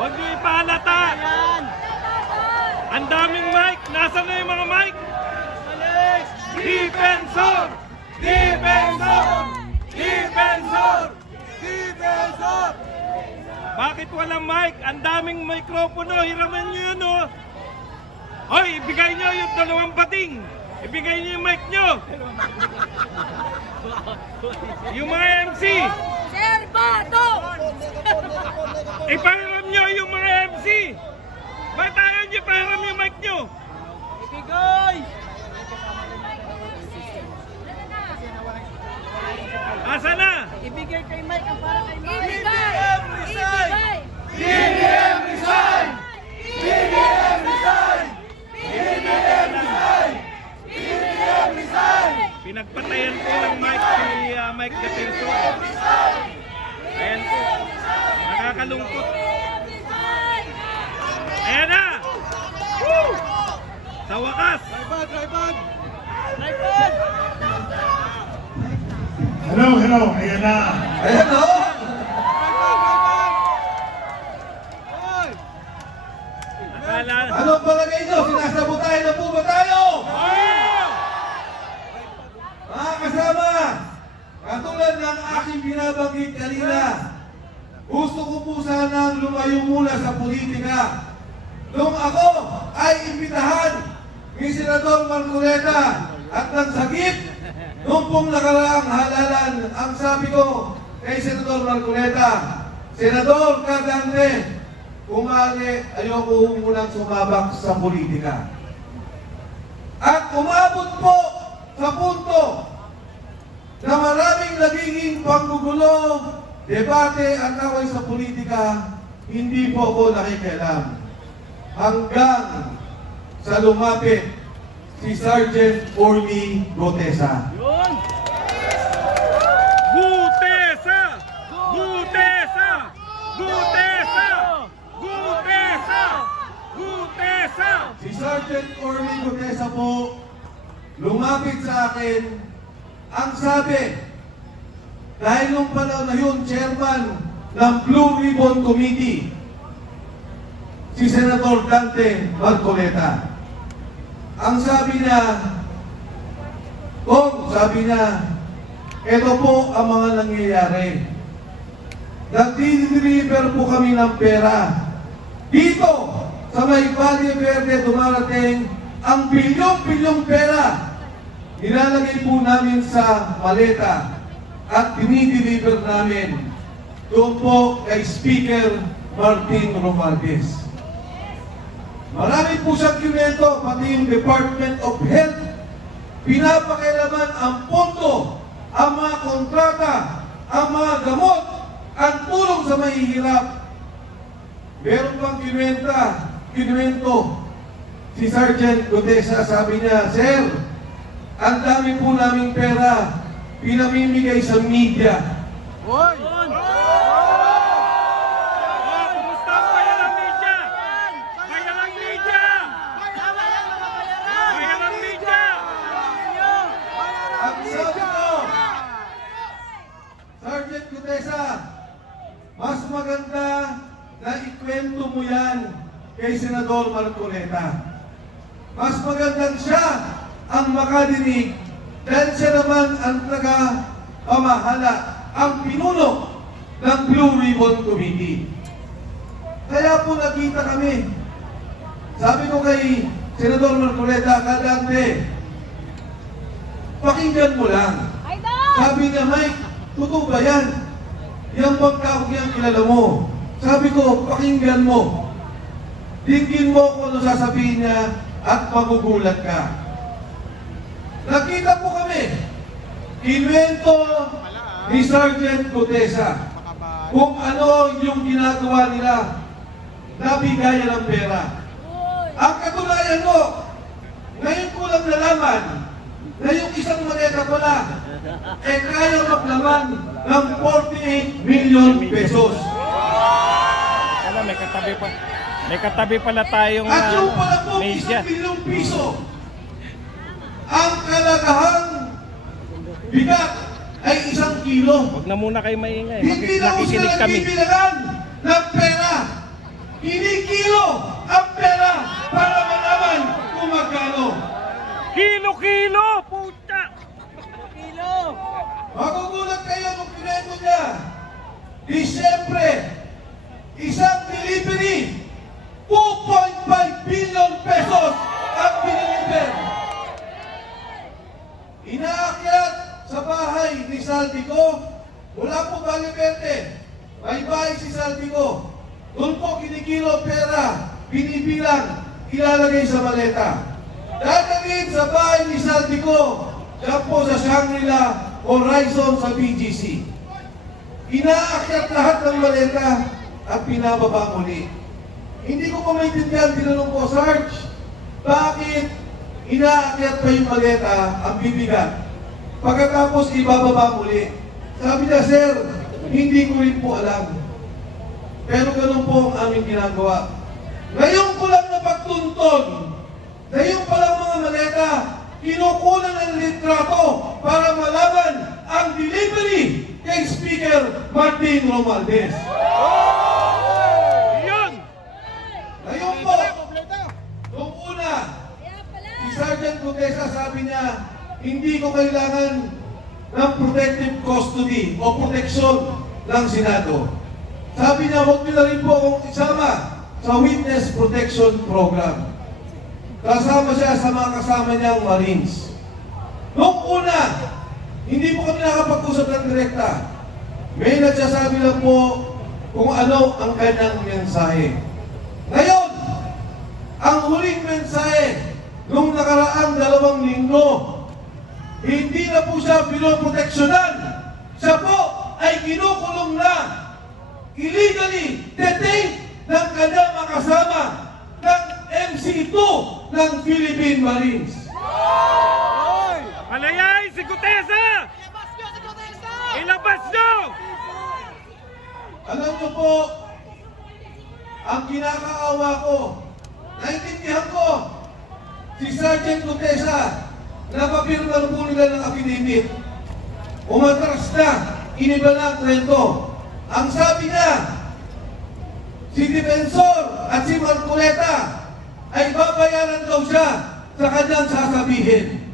Huwag niyo ipahalata. Ang daming mic. Nasaan na yung mga mic? Defensor! Defensor! Defensor! Defensor! Bakit walang mic? Ang daming mikropono. Hiraman niyo yun, oh. Hoy, ibigay niyo yung dalawang bating. Ibigay niyo yung mic niyo. Yung mga MC. Serbato! Ipahiram niyo yung mga MC. Ba't ayaw niyo ipahiram yung mic niyo? Ibigay! Asa na? Ibigay kay Mike ang para kay Mike. Ibigay! resign! Ibigay! Pinagpatayan po ng mic si uh, Mike Defensor. Ayan po. Nakakalungkot. Ayan na! Woo! Sa wakas! Tripod! Hello, hello, ayan na. Ayan o! Nakala... Anong palagay nyo? Sinasabotahin na po ba tayo? Oh! Mga kasama, katulad ng aking binabanggit kanina, gusto ko po sanang lumayo muna sa politika. Nung ako ay imbitahan ni Senador Marcoleta at ng sagip, nung pong nakaraang halalan, ang sabi ko kay Senador Marcoleta, Senador Cagante, kumali, ayoko munang sumabak sa politika. At umabot po sa punto na maraming nagiging panggugulo, debate at away sa politika, hindi po ako nakikialam. Hanggang sa lumapit si Sergeant Orly Gotesa. Yun! Gutesa! Gutesa! Gutesa! Gutesa! Gutesa! Si Sergeant Orly Gotesa po, lumapit sa akin, ang sabi, dahil nung panahon na yun, chairman ng Blue Ribbon Committee, si Senator Dante Marcoleta. Ang sabi niya, Kung, sabi niya, ito po ang mga nangyayari. Nagdi-deliver po kami ng pera. Dito, sa may Valle Verde, dumarating ang bilyong-bilyong pera. Nilalagay po namin sa maleta at dinideliver namin doon po kay Speaker Martin Romualdez. Marami po siyang kwento, pati yung Department of Health. Pinapakilaman ang pondo, ang mga kontrata, ang mga gamot, ang tulong sa mahihirap. Meron pang kinuwenta, kinuwento. Si Sergeant Gutesa sabi niya, Sir, ang dami po naming pera, pinamimigay sa media. Hoy! Yun! Oh, kumusta ang bayan ng media? Bayan ng media! Bayan ng media! Ang sabi ko, Sergeant Gutesa, mas maganda na ikwento mo yan kay Senador Marcoleta. Mas magandang siya ang makadinig dahil siya naman ang taga pamahala, ang pinuno ng Blue Ribbon Committee. Kaya po nakita kami. Sabi ko kay Senador Marcoleta, kadante, pakinggan mo lang. Sabi niya, Mike, totoo ba yan? Yang pagkakong yan kilala mo. Sabi ko, pakinggan mo. Tingin mo kung ano sasabihin niya at magugulat ka. Nakita po kami, inwento ni Sergeant Gutesa kung ano yung ginagawa nila nabigayan ng pera. Ang katunayan mo, ngayon ko lang nalaman na yung isang maleta pala, eh kaya maglaman ng 48 million pesos pala, may katabi pa. May katabi pala tayong uh, At yung ah, pala po, isang bilyong piso ang kalagahang bigat ay isang kilo. Huwag na muna kayo maingay. Hindi na po sila nagbibilaran ng pera. Kinikilo ang pera para malaman kung magkano. Kilo-kilo! Puta! Kilo! Magugulat kayo kung pinayin mo niya. Di siyempre, isang delivery, 2.5 billion pesos ang biniliver. Inaakyat sa bahay ni Saldico, mula po Verde, may bahay si Saldico. Doon po kinikilo pera, binibilang, ilalagay sa maleta. Dadalhin sa bahay ni Saldico, dyan po sa Shangri-La, Horizon sa BGC. Inaakyat lahat ng maleta at pinababa muli. Hindi ko pa maintindihan, tinanong ko, Sarge, bakit inaakyat pa yung maleta ang bibigat? Pagkatapos ibababa muli. Sabi niya, Sir, hindi ko rin po alam. Pero ganun po ang aming ginagawa. Ngayon ko lang napagtuntun na yung palang mga maleta, kinukunan ng litrato para malaman ang delivery kay Speaker Martin Romualdez. Yun! Ngayon po, nung una, Kaya pala. si Gutesa sabi niya, hindi ko kailangan ng protective custody o protection ng Senado. Sabi niya, huwag niyo na rin po akong isama sa Witness Protection Program. Kasama siya sa mga kasama niyang Marines. Noong una, hindi po kami nakapag-usap ng direkta. May nagsasabi lang po kung ano ang kanyang mensahe. Ngayon, ang huling mensahe nung nakaraang dalawang linggo, hindi na po siya pinoproteksyonan. Siya po ay kinukulong na illegally detained ng kanyang makasama ng MC2 ng Philippine Marines. Malayay si nyo si Gutesa. Ilabas nyo! Alam niyo po, ang kinakaawa ko, si Sergeant Gutesa, napapirman po nila ng affidavit. Umatras na, iniba na ang. Ang sabi niya, si Defensor at si Marcoleta ay babayaran daw siya sa kanyang sasabihin.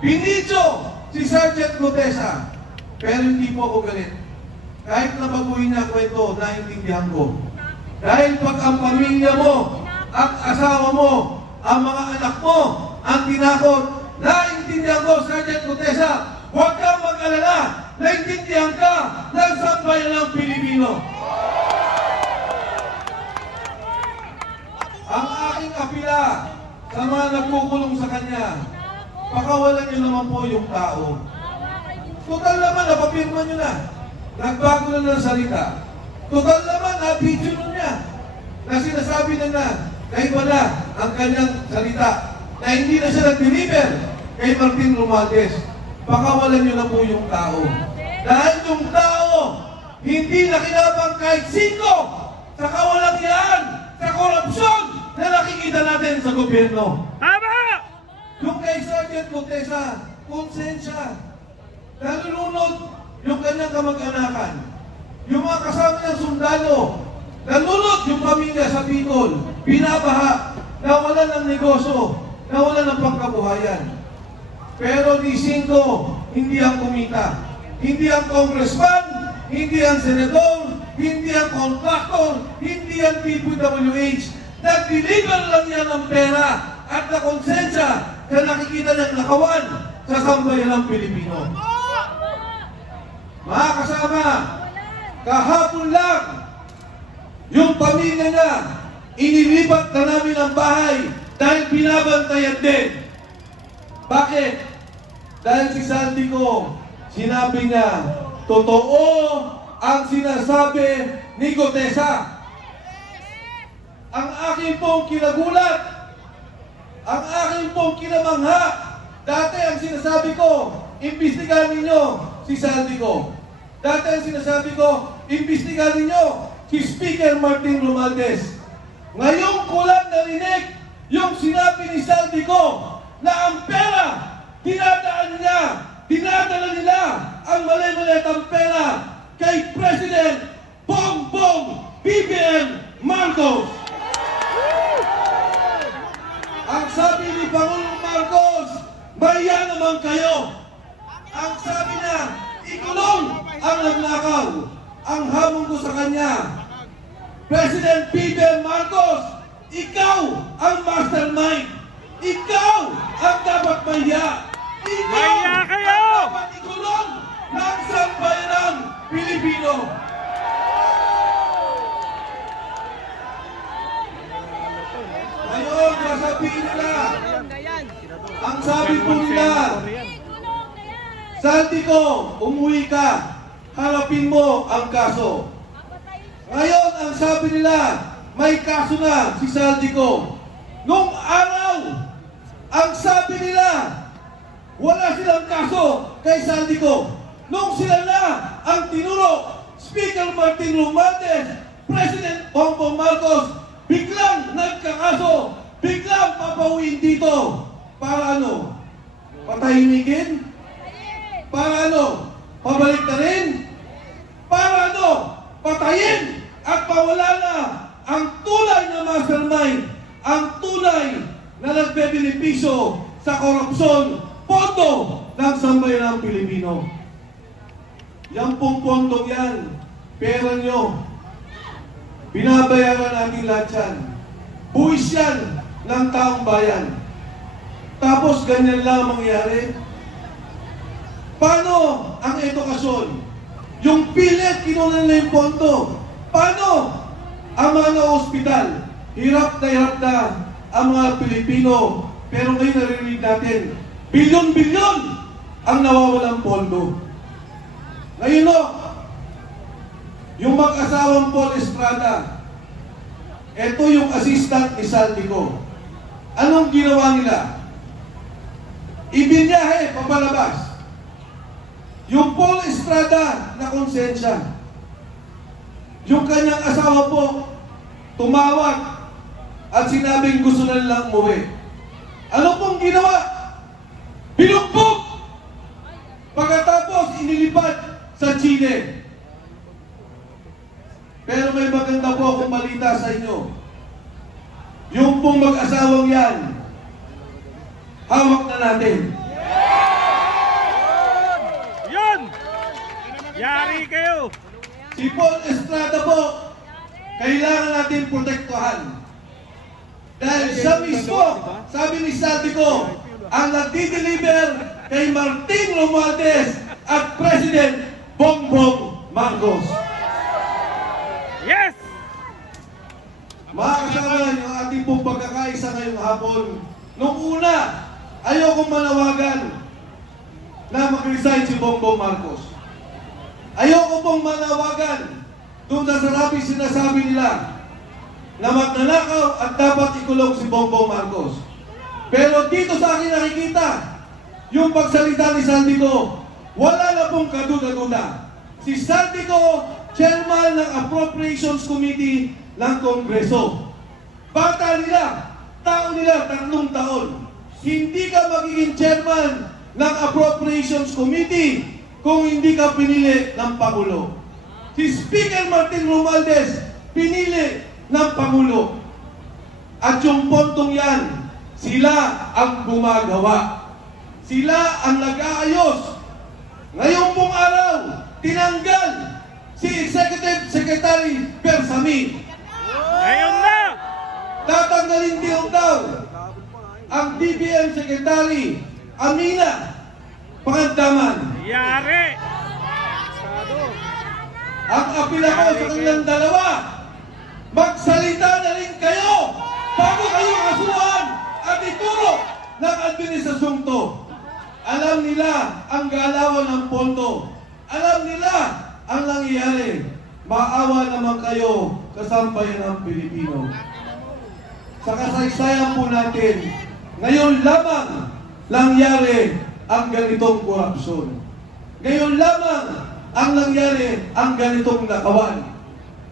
Binidyo si Sergeant Gutesa. Pero hindi po ako galit. Kahit na baguhin niya kwento, naintindihan ko. Dahil pag ang pamilya mo, ang asawa mo, ang mga anak mo, ang tinakot, naintindihan ko, Sergeant Gutesa, huwag kang mag-alala, naintindihan ka ng sambayan Pilipino. Ang aking kapila sa mga nagkukulong sa kanya, pakawalan niyo naman po yung tao. Total naman, napapirma nyo na. Nagbago na ng salita. Total naman, na-video na niya. Na sinasabi na na, na iba na ang kanyang salita. Na hindi na siya nag-deliver kay Martin Romualdez. Pakawalan nyo na po yung tao. Dahil yung tao, hindi nakinabang kahit sino sa kawalangyaan, sa korupsyon na nakikita natin sa gobyerno. Tama! Yung kay Sergeant Gutesa, konsensya. Nalulunod yung kanyang kamag-anakan. Yung mga kasama niyang sundalo. Nalulunod yung pamilya sa Bicol. Binabaha. Nawalan ng negosyo. Nawalan ng pangkabuhayan. Pero ni Cinco, hindi ang kumita. Hindi ang congressman, hindi ang senador, hindi ang contractor, hindi ang DPWH. Nag-deliver lang yan ng pera at na konsensya na nakikita ng nakawan sa sambayan ng Pilipino. Mga kasama, kahapon lang, yung pamilya niya, inilipat na namin ang bahay dahil binabantayan din. Bakit? Dahil si Sandy ko, sinabi niya, totoo ang sinasabi ni Gotesa. Ang aking pong kinagulat, ang aking pong kinamangha, dati ang sinasabi ko, imbestigahan ninyo si Sandy ko. Dati ang sinasabi ko, imbestigahan ninyo si Speaker Martin Romualdez. Ngayong ko lang narinig yung sinabi ni Saldi ko na ang pera, dinadaan niya, dinadala nila ang mali-malit ang pera kay President Bongbong BBM Marcos. Ang sabi ni Pangulong Marcos, maya naman kayo. Ang sabi na, ikulong ang nagnakaw. Ang hamon ko sa kanya, President Peter Marcos, ikaw ang mastermind. Ikaw ang dapat mahiya. Ikaw Mahiya kayo! ang dapat ikulong ng sambayanang Pilipino. Ngayon, sasabihin nila, ang sabi po nila, Santi ko, umuwi ka, harapin mo ang kaso. Ngayon, ang sabi nila, may kaso na si Saldico. Nung araw, ang sabi nila, wala silang kaso kay Saldico. Nung sila na ang tinuro, Speaker Martin Romualdez, President Bongbong Marcos, biglang nagkakaso, biglang papauwiin dito. Para ano? Patahimikin? Para ano? Pabalik na rin? Para ano? Patayin at pawala na ang tunay na mastermind, ang tunay na nagbebenepisyo sa korupsyon, pondo ng sambayanang Pilipino. Yan pong pondong yan, pera nyo, binabayaran natin lahat yan. Buwis yan ng taong bayan. Tapos ganyan lang mangyari. Paano ang edukasyon? Yung pilit, kinunan nila yung pondo. Paano ang mga ospital? Hirap na hirap na ang mga Pilipino. Pero ngayon narinig natin, bilyon-bilyon ang nawawalang pondo. Ngayon no, yung mag-asawang Paul Estrada, ito yung assistant ni Saldico. Anong ginawa nila? Ibinyahe, papalabas. Yung Paul Estrada na konsensya, yung kanyang asawa po, tumawag at sinabing gusto na nilang umuwi. Ano pong ginawa? Binugbog! Pagkatapos, inilipad sa Chile. Pero may maganda po akong balita sa inyo. Yung pong mag-asawang yan, hawak na natin. Yun! Yari kayo! Si Paul Estrada po, kailangan natin protektuhan. Dahil siya mismo, sabi ni Saldico, ang nagdi-deliver kay Martin Romualdez at President Bongbong Marcos. Yes! Mga kasama, yung ating pong pagkakaisa ngayong hapon, nung una, ayokong manawagan na mag-resign si Bongbong Marcos. Ayoko pong manawagan doon sa sarabi sinasabi nila na magnanakaw at dapat ikulong si Bongbong Marcos. Pero dito sa akin nakikita, yung pagsalita ni Saldico, wala na pong kaduda-duda. Si Saldico, chairman ng Appropriations Committee ng Kongreso. Bata nila, tao nila, tatlong taon. Hindi ka magiging chairman ng Appropriations Committee kung hindi ka pinili ng Pangulo. Si Speaker Martin Romualdez, pinili ng Pangulo. At yung pontong yan, sila ang gumagawa. Sila ang nag-aayos. Ngayong pong araw, tinanggal si Executive Secretary Persami. Ngayon na! Tatanggalin din daw ang DBM Secretary Amina Pangandaman. Yari! Ang apila ko sa kanilang dalawa, magsalita na rin kayo bago kayo kasuhan at ituro ng administrasyong to. Alam nila ang galawan ng pondo. Alam nila ang nangyayari. Maawa naman kayo kasambayan ng Pilipino. Sa kasaysayan po natin, ngayon lamang nangyari ang ganitong korupsyon. Ngayon lamang ang nangyari ang ganitong nakawan.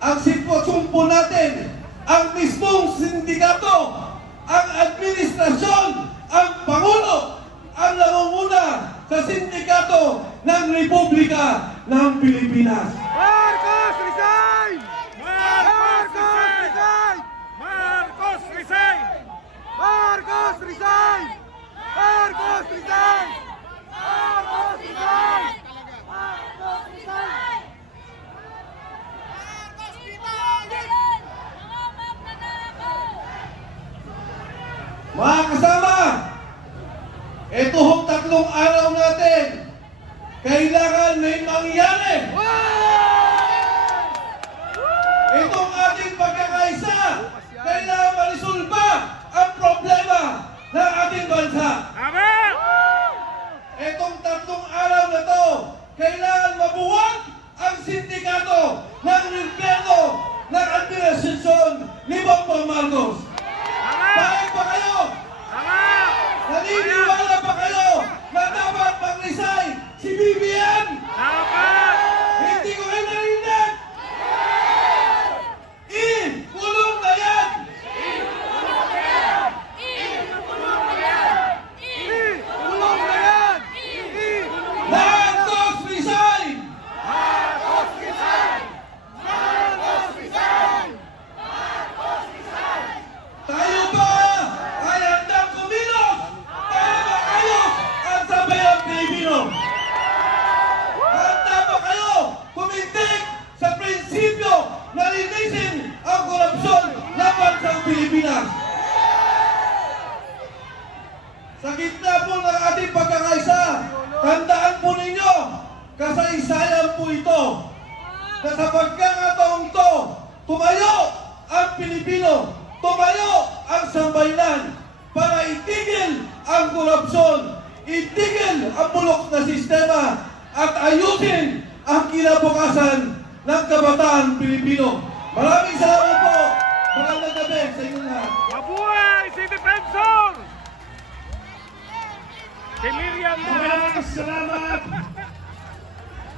Ang sitwasyon natin, ang mismong sindikato, ang administrasyon, ang Pangulo, ang nangunguna sa sindikato ng Republika ng Pilipinas. Marcos resign! Marcos resign! Marcos resign! Marcos resign! Marcos resign! Marcos resign! Marcos resign! Mga kasama, ito hong tatlong araw natin, kailangan may mangyari. Itong ating pagkakaisa, kailangan malisulba ang problema ng ating bansa. Tama! Itong tatlong araw na to, kailangan mabuwag ang sindikato ng gobyerno ng administrasyon ni Bongbong Marcos. Bakit ba kayo? Tama! Naniniwala ba kayo na dapat mag-resign si BBM? Tama! Hindi ko kayo narinig! I-kulong na yan! Kulong na yan! Marcos resign! Tayo ba ay handang kumilos para maayos ang sabayang Pilipino? Handa ba kayo kumintig sa prinsipyo na linisin ang korupsyon ng bansang Pilipinas? Sa gitna po ng ating pagkakaisa, tandaan po ninyo, kasaysayan po ito, na sa pagkakataong to, tumayo ang Pilipino, tumayo ang sambayanan para itigil ang korupsyon, itigil ang bulok na sistema at ayusin ang kinabukasan ng kabataan Pilipino. Maraming salamat po. Magandang gabi sa inyo lahat. Mabuhay si Defensor! Si Miriam Maraming salamat